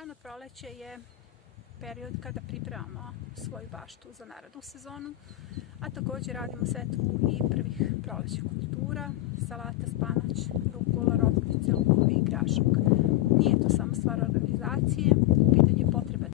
Rano proleće je period kada pripremamo svoju baštu za narednu sezonu, a također radimo setvu i prvih prolećnih kultura, salata, spanać, rukula, rotkvice, lukovi i grašak. Nije to samo stvar organizacije, u pitanju je potreba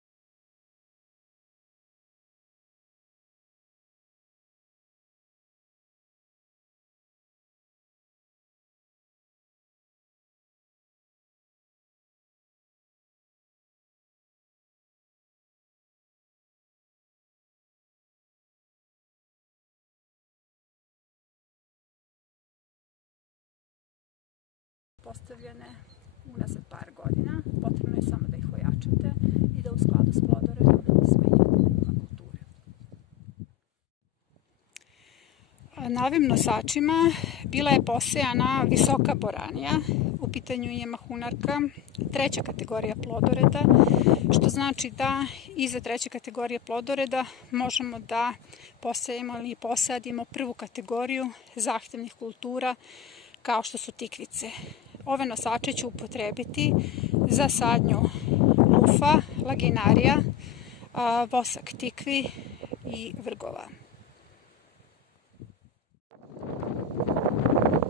postavljene unazad par godina. Potrebno je samo da ih ojačate i da u skladu s plodoredom smenjate njima kulture. Na ovim nosačima bila je posejana visoka boranija. U pitanju je mahunarka, treća kategorija plodoreda, što znači da iza treće kategorije plodoreda možemo da posejemo ili posadimo prvu kategoriju zahtevnih kultura kao što su tikvice. Ove nosače ću upotrebiti za sadnju lufa, laginarija, vosak tikvi i vrgova.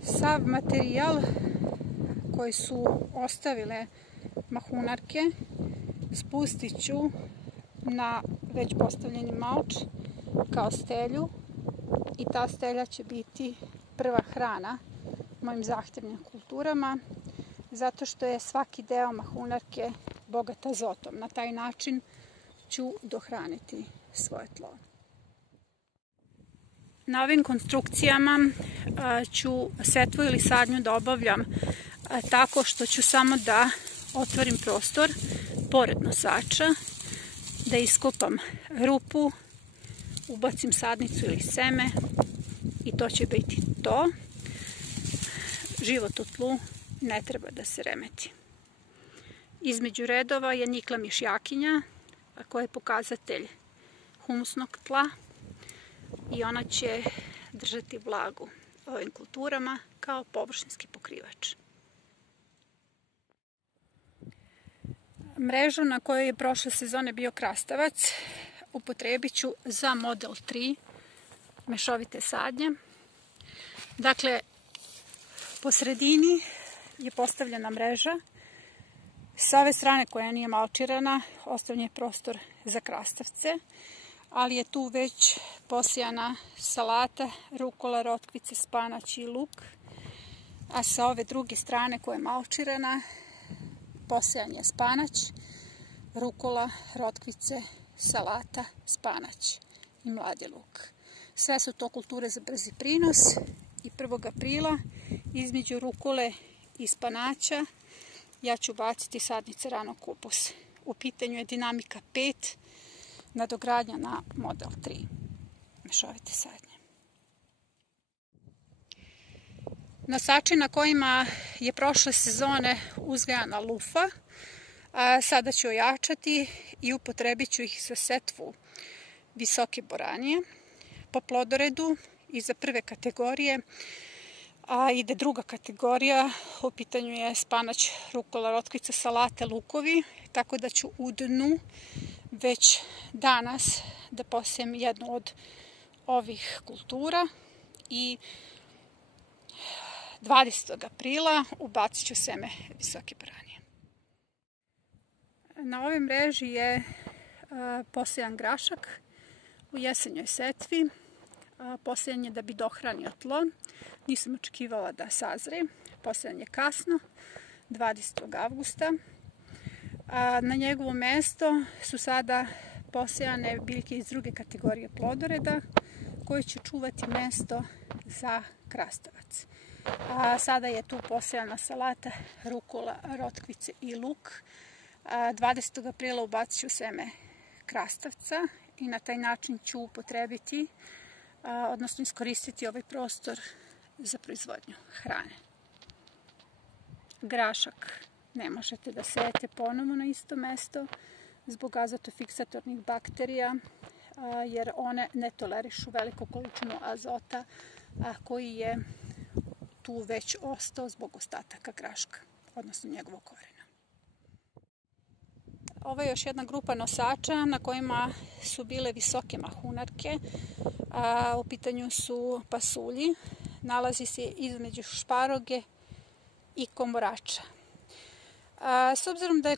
Sav materijal koji su ostavile mahunarke spustit ću na već postavljeni malč kao stelju i ta stelja će biti prva hrana mojim zahtevnim kulturama, zato što je svaki deo mahunarke bogat azotom. Na taj način ću dohraniti svoje tlo. Na ovim konstrukcijama ću setvu ili sadnju da obavljam tako što ću samo da otvorim prostor pored nosača, da iskopam rupu, ubacim sadnicu ili seme i to će biti to. Život u tlu ne treba da se remeti. Između redova je nikla mišjakinja koja je pokazatelj humusnog tla i ona će držati vlagu ovim kulturama kao površinski pokrivač. Mrežu na kojoj je prošle sezone bio krastavac upotrebit ću za model 3 mešovite sadnje. Dakle, po sredini je postavljena mreža. Sa ove strane koja nije malčirana ostavljen je prostor za krastavce, ali je tu već posijana salata, rukula, rotkvice, spanać i luk. A sa ove druge strane koja je malčirana posijan je spanać, rukula, rotkvice, salata, spanać i mladi luk. Sve su to kulture za brzi prinos i 1. aprila između rukule i spanaća ja ću baciti sadnice ranog kupusa. U pitanju je dinamika 5, nadogradnja na model 3. Mešovite sadnje. Nosači na kojima je prošle sezone uzgajana lufa, sada ću ojačati i upotrebit ću ih za setvu visoke boranije. Po plodoredu iza prve kategorije ide druga kategorija, u pitanju je spanać, rukula, rotkvica, salate, lukovi, tako da ću u dnu već danas da posijem jednu od ovih kultura i 20. aprila ubacit ću seme visoke boranije. Na ovoj mreži je posijan grašak u jesenjoj setvi. Posijan je da bi dohranio tlo. Nisam očekivala da sazre. Posijan je kasno, 20. avgusta. Na njegovo mesto su sada posijane biljke iz druge kategorije plodoreda koje će čuvati mesto za krastavac. Sada je tu posijana salata, rukula, rotkvice i luk. 20. aprila ubacit ću seme krastavca i na taj način ću upotrebiti, odnosno iskoristiti ovaj prostor za proizvodnju hrane. Grašak ne možete da sejete ponovo na isto mesto zbog azatofiksatornih bakterija, jer one ne tolerišu veliku količinu azota koji je tu već ostao zbog ostataka graška, odnosno njegovog korena. Ovo je još jedna grupa nosača na kojima su bile visoke mahunarke. U pitanju su pasulji. Nalazi se između šparoge i komorača. S obzirom da je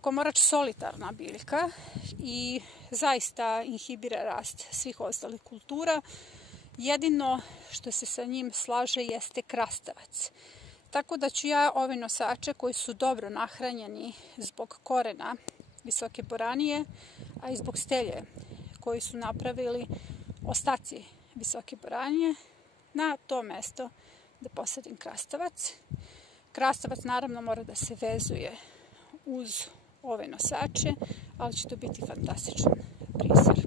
komorač solitarna biljka i zaista inhibira rast svih ostalih kultura, jedino što se sa njim slaže jeste krastavac. Tako da ću ja ove nosače koji su dobro nahranjeni zbog korena visoke boranije, a i zbog stelje koji su napravili ostaci visoke boranije, na to mesto da posadim krastavac. Krastavac naravno mora da se vezuje uz ove nosače, ali će to biti fantastičan prizor.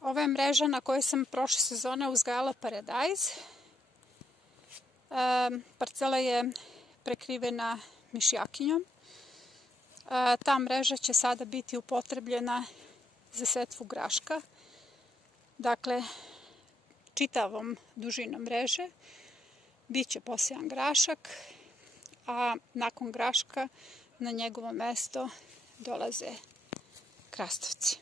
Ovo je mreža na kojoj sam prošle sezone uzgajala paradajz. Parcela je prekrivena mišjakinjom. Ta mreža će sada biti upotrebljena za setvu graška. Dakle, čitavom dužinom mreže bit će posejan grašak, a nakon graška na njegovo mesto dolaze krastavci.